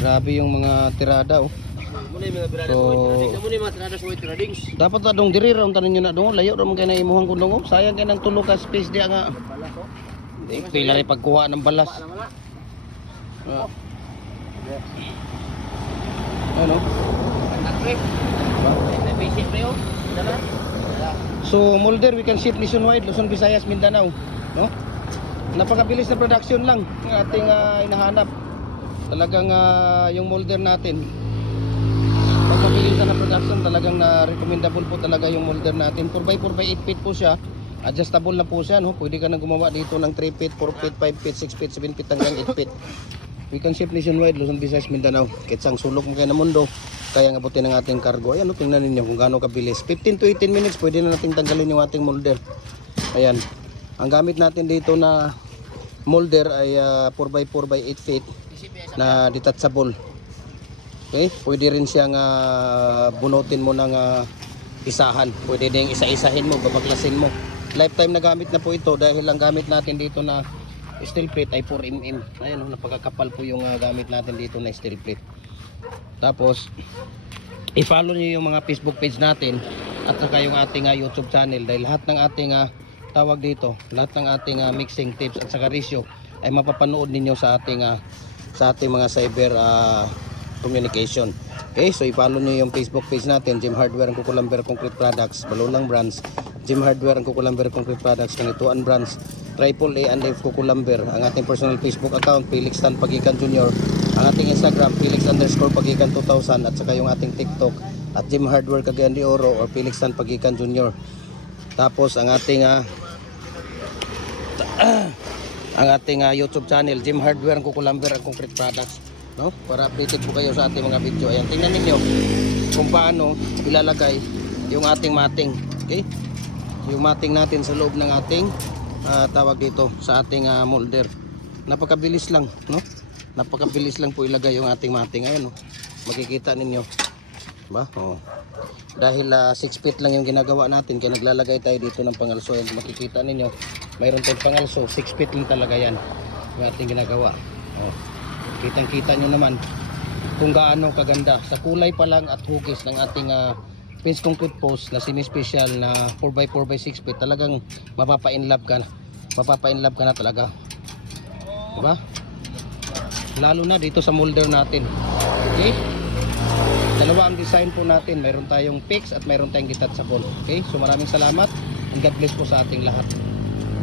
Grabe yung mga tirada oh. So, dapat na dong diri ron tanin nyo na dong. Layo ron kay na imuhang kun dong. Sayang kay nang tulo ka space diya nga. Pila rin pagkuha ng balas. Ano? So molder we can ship nationwide, Luzon, Visayas, Mindanao, no? Napakabilis na production lang ng ating hinahanap. Talagang yung molder natin, pagpabilisan na production, talagang recommendable po talaga yung molder natin. 4x4 by 8 feet po siya. Adjustable na po siya, no? Pwede ka na gumawa dito ng 3 feet, 4 feet, 5 feet, 6 feet, 7 feet hanggang 8 feet. We can ship nationwide, Luzon, Visayas, Mindanao. Kitsang sulok mo kayo na mundo, kaya nga abutin ang ating cargo. Ayan, no, tingnan ninyo kung gaano kabilis. 15 to 18 minutes, pwede na natin tanggalin yung ating molder. Ayan. Ang gamit natin dito na molder ay 4x4 by 8 feet na detachable. Okay? Pwede rin siyang bunutin mo ng isahan. Pwede ding isa-isahin mo, babaklasin mo. Lifetime na gamit na po ito dahil ang gamit natin dito na steel plate ay 4mm. Ayan, napakakapal po yung gamit natin dito na steel plate. Tapos i-follow niyo yung mga Facebook page natin at saka yung ating YouTube channel dahil lahat ng ating tawag dito, lahat ng ating mixing tips at saka ratio ay mapapanood ninyo sa ating mga cyber communication. Okay, so i-follow niyo yung Facebook page natin, Jim Hardware and Kukulamber Concrete Products, Balulang Brands, Jim Hardware and Kukulamber Concrete Products, Kanituan Brands, Triple A and F Kukulamber, ang ating personal Facebook account, Felix Tan Pagikan Jr., ang ating Instagram, Felix_Pagikan 2000, at saka yung ating TikTok at Jim Hardware Cagayan de Oro or Felix Tan Pagikan Jr. Tapos ang ating YouTube channel, Jim Hardware and Kukulamber and Concrete Products, no? Para updated po kayo sa ating mga video. Ayan, tingnan niyo kung paano ilalagay yung ating mating. Okay? Yung mating natin sa loob ng ating tawag dito sa ating molder. Napakabilis lang, no? Napakabilis lang po ilagay yung ating mating. Ayan, no? Makikita ninyo. Ba? Oh. Dahil 6 feet lang yung ginagawa natin, kaya naglalagay tayo dito ng pangalso. Ayan, makikita ninyo, mayroon tayong pangalso. 6 feet lang talaga yan yung ating ginagawa. Oh. Kitang-kita nyo naman kung gaano kaganda sa kulay pa lang at hugis ng ating Pins concrete post na semi-special na 4x4 by 6 feet. Talagang mapapa-inlove ka na. Mapapa-inlove ka na talaga. Diba? Lalo na dito sa molder natin. Okay? Dalawa ang design po natin. Mayroon tayong fix at mayroon tayong detachable. Okay? So maraming salamat and God bless po sa ating lahat.